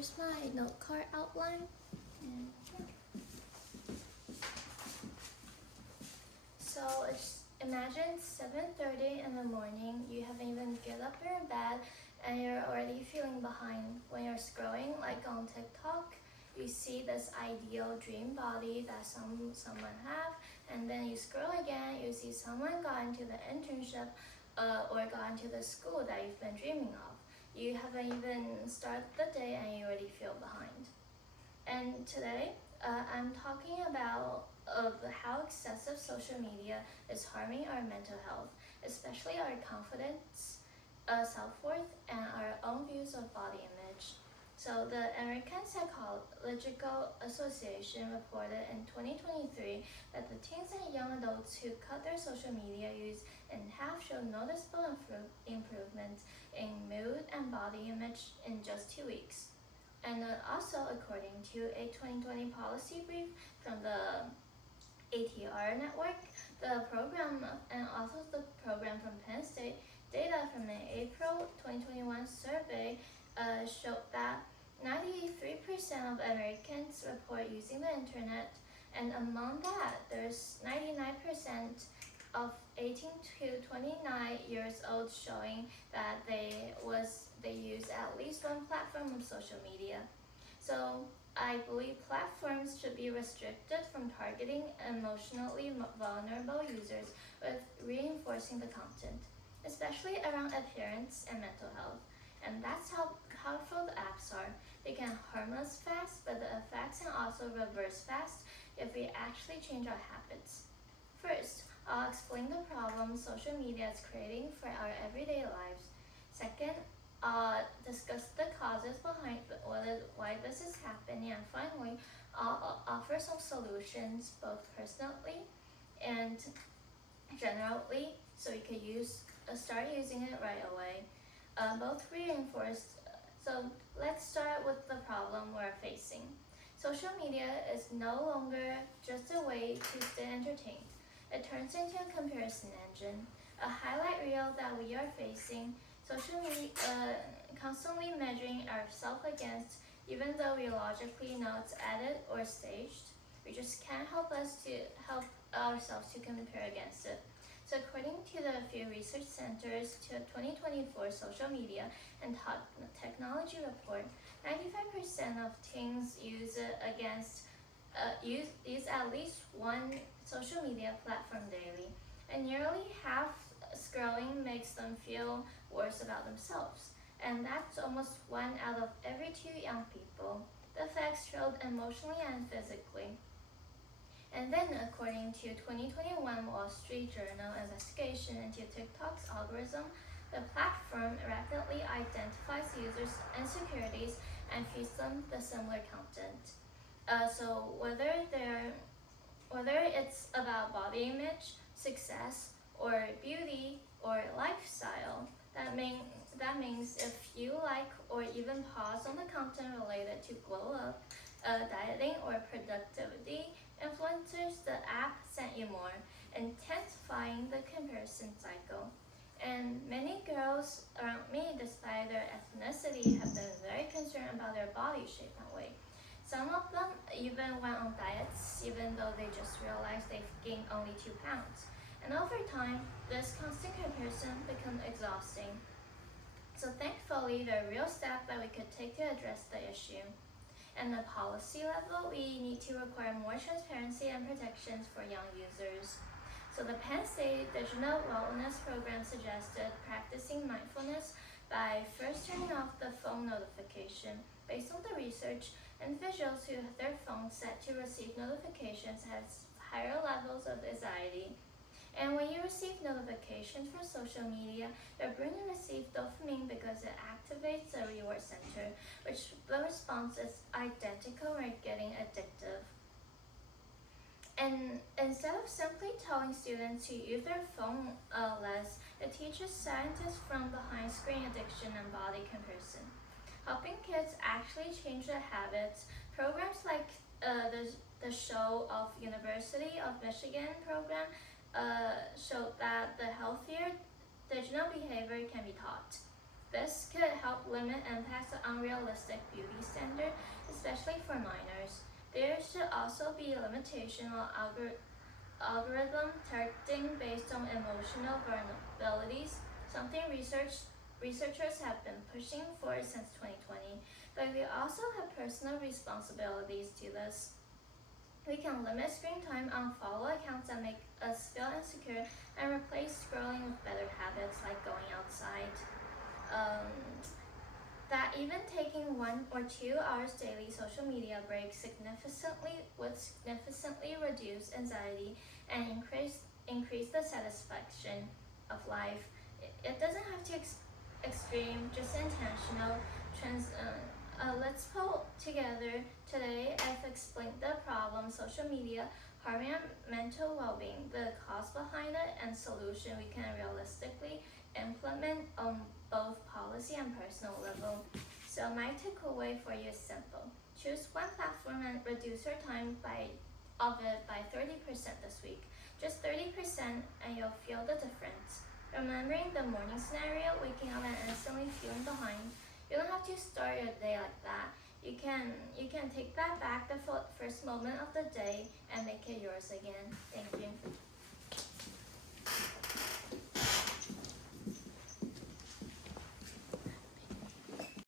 here's my note card outline. And so imagine 7:30 in the morning, you haven't even get up in bed and you're already feeling behind. When you're scrolling like on TikTok, you see this ideal dream body that someone have, and then you scroll again, you see someone got into the internship or got into the school that you've been dreaming of. You haven't even started the day and you already feel behind. And today, I'm talking about how excessive social media is harming our mental health, especially our confidence, self-worth, and our own views of body image. So the American Psychological Association reported in 2023 that the teens and young adults who cut their social media use in half showed noticeable improvements in mood and body image in just 2 weeks. And also, according to a 2020 policy brief from the ATR network, the program and also the program from Penn State, data from the April 2021 survey showed that 93% of Americans report using the internet, and among that, there's 99% of 18 to 29 years old showing that they use at least one platform of social media. So I believe platforms should be restricted from targeting emotionally vulnerable users with reinforcing the content, especially around appearance and mental health. And that's how powerful the apps are. They can harm us fast, but the effects can also reverse fast if we actually change our habits. First, I'll explain the problems social media is creating for our everyday lives. Second, I'll discuss the causes behind why this is happening. And finally, I'll offer some solutions, both personally and generally, so you can start using it right away. Both reinforced. So let's start with the problem we're facing. Social media is no longer just a way to stay entertained. It turns into a comparison engine, a highlight reel that we are facing. Social media constantly measuring ourselves against, even though we logically know it's edited or staged. We just can't help ourselves to compare against it. So according to the Pew Research Center's 2024 Social Media and Technology Report, 95% of teens use at least one social media platform daily, and nearly half scrolling makes them feel worse about themselves. And that's almost 1 out of every 2 young people. The effects showed emotionally and physically. And then, according to 2021 Wall Street Journal investigation into TikTok's algorithm, the platform rapidly identifies users' insecurities and feeds them the similar content. So whether it's about body image, success, or beauty, or lifestyle, that means if you like or even pause on the content related to glow up, dieting, or productivity, influencers, the app sent you more, intensifying the comparison cycle. And many girls around me, despite their ethnicity, have been very concerned about their body shape and weight. Some of them even went on diets, even though they just realized they've gained only 2 pounds. And over time, this constant comparison becomes exhausting. So thankfully, there are real steps that we could take to address the issue. At the policy level, we need to require more transparency and protections for young users. So the Penn State Digital Wellness Program suggested practicing mindfulness by first turning off the phone notification. Based on the research, individuals who have their phones set to receive notifications have higher levels of anxiety. And when you receive notifications from social media, your brain receives dopamine because it activates the reward center, which the response is identical or getting addictive. And instead of simply telling students to use their phone less, it teaches scientists from behind screen addiction and body comparison, helping kids actually change their habits. Programs like the Show of University of Michigan program showed that the healthier digital behavior can be taught. This could help limit impacts of unrealistic beauty standards, especially for minors. There should also be limitation on algorithm targeting based on emotional vulnerabilities, something researchers have been pushing for since 2020. But we also have personal responsibilities to this. We can limit screen time, unfollow accounts that make us feel insecure, and replace scrolling with better habits like going outside. Um, that even taking 1 or 2 hours daily social media breaks would significantly reduce anxiety and increase the satisfaction of life. It doesn't have to extreme, just intentional. Let's pull together today. I've explained the problem, social media harming our mental well-being, the cause behind it, and solution we can realistically implement on both policy and personal level. So my takeaway for you is simple. Choose one platform and reduce your time of it by 30% this week. Just 30% and you'll feel the difference. Remembering the morning scenario, waking up and instantly feeling behind. You don't have to start your day like that. You can take that back the first moment of the day and make it yours again. Thank you.